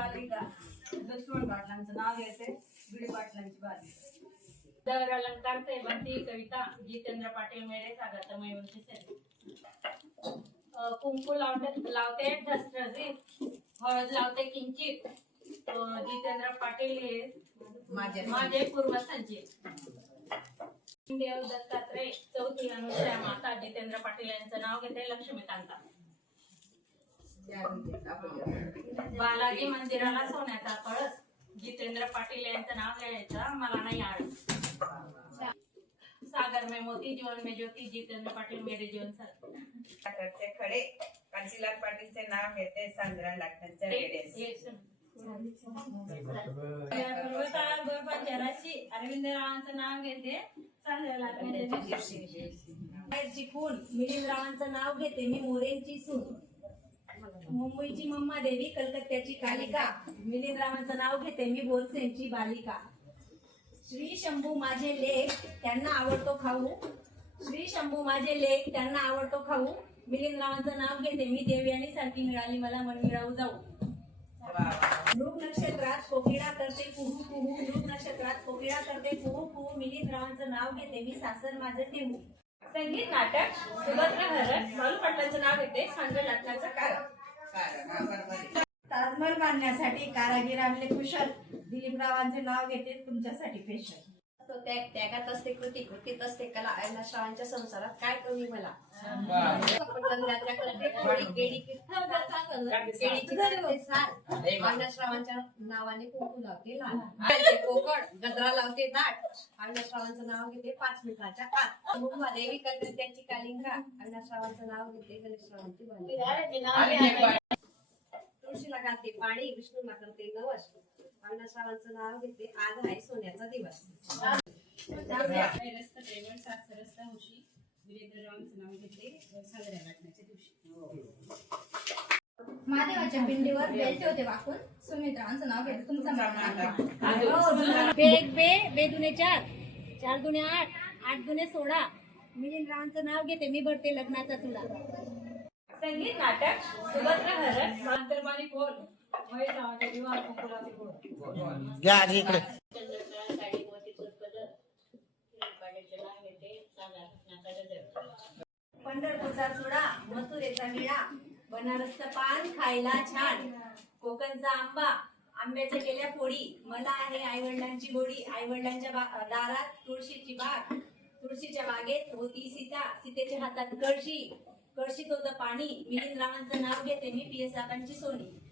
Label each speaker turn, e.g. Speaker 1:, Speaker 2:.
Speaker 1: बालिका लक्ष्मण पाटलांचं नाव घ्यायचंय भिडे पाटलांची बालिका
Speaker 2: दर अलंकार सेवंती कविता जितेंद्र पाटील मेरे मयूरची अं, कुंकू लावते लावते ठसठसीत हळद लावते किंचित. जितेंद्र पाटील हे
Speaker 1: माझे
Speaker 2: माझे पूर्वसंचित देव दत्तात्रय चौथी अनुसया माता जितेंद्र पाटील यांचं नाव घेते लक्ष्मीकांता. बालाजी मंदिराला सोन्याचा कळस. जितेंद्र पाटील यांचं नाव घ्यायचं मला नाही आड सागर में मोती जीवन में ज्योती जितेंद्र पाटील मेरे जीवन
Speaker 3: करते खडे. कांशीलाल पाटीलचे नाव घेते
Speaker 2: बर्फाच्या राशी अरविंद रावांचं नाव घेते दिवशी
Speaker 4: बाहेरची खून मिलिंद रावांचं नाव घेते मी मोरेंची सून. मुंबईची मम्मा देवी कलकत्त्याची कालिका. मिलिंदरावांचं नाव घेते मी बोलसेंची बालिका. श्री शंभू माझे लेख त्यांना आवडतो खाऊ. श्री शंभू माझे लेख त्यांना आवडतो खाऊ. मिलिंदरावांचं नाव घेते मी देवयानी सारखी मिळाली मला मन मिळावू जाऊ. मृग नक्षत्रात कोकिळा करते कुहू कुहू. मृग नक्षत्रात कोकिळा करते कुहू कुहू. मिलिंद रावांचं नाव घेते मी सासर माझं ठेवू.
Speaker 2: संगीत नाटक सुभद्र हरण बालू पाटलांचं नाव घेते सांजय लाटण्याचं कारण.
Speaker 4: ताजमहल बांधण्यासाठी कारागीर आणले कुशल. दिलीपरावांचे नाव घेते तुमच्यासाठी स्पेशल
Speaker 5: तो त्याग त्यागात असते कृती कृतीत असते कला. आयला श्रावांच्या संसारात काय कमी मला? नावाने कुंकू लावते लाल. कोकण. गजरा लावते दाट आयला श्रावांचं नाव घेते पाच मिनिटाच्या आत मुंबा देवी कलकत्त्याची कालिंका आयला श्रावांचं नाव घेते गणेश श्रावांची बालिका तुळशीला घालते पाणी विष्णूला करते नवस आयला श्रावांचं नाव घेते आज आहे सोन्याचा दिवस.
Speaker 2: सासरस्त हौशी वीरेंद्ररावांचं नाव घेते साजऱ्या लाटण्याच्या दिवशी.
Speaker 6: महादेवाच्या पिंडीवर बेल ठेवते वाकून सुमित्रांचं नाव घेते. तुमचं
Speaker 4: बेग बे बे दुने चार. चार दुने आठ. आठ दुने सोळा. मिलिंद रावांचं नाव घेते. मी भरते लग्नाचा चुडा
Speaker 2: संगीत नाटक सुभद्र हरण बोल. महेश कुंकुलाचे बोल.
Speaker 7: घ्या इकडे.
Speaker 4: पंढरपूरचा चुडा मथुरेचा विडा बनारसचं पान खायला छान. कोकणचा आंबा आंब्याच्या केल्या फोडी. मला आहे आई वडिलांची गोडी. आईवडिलांच्या बा- दारात तुळशीची बाग. तुळशीच्या बागेत होती सीता. सीतेच्या हातात कळशी. कळशीत होतं पाणी. मिलिंद रावांचं नाव घेते. मी पी एस साहेबांची सोनी.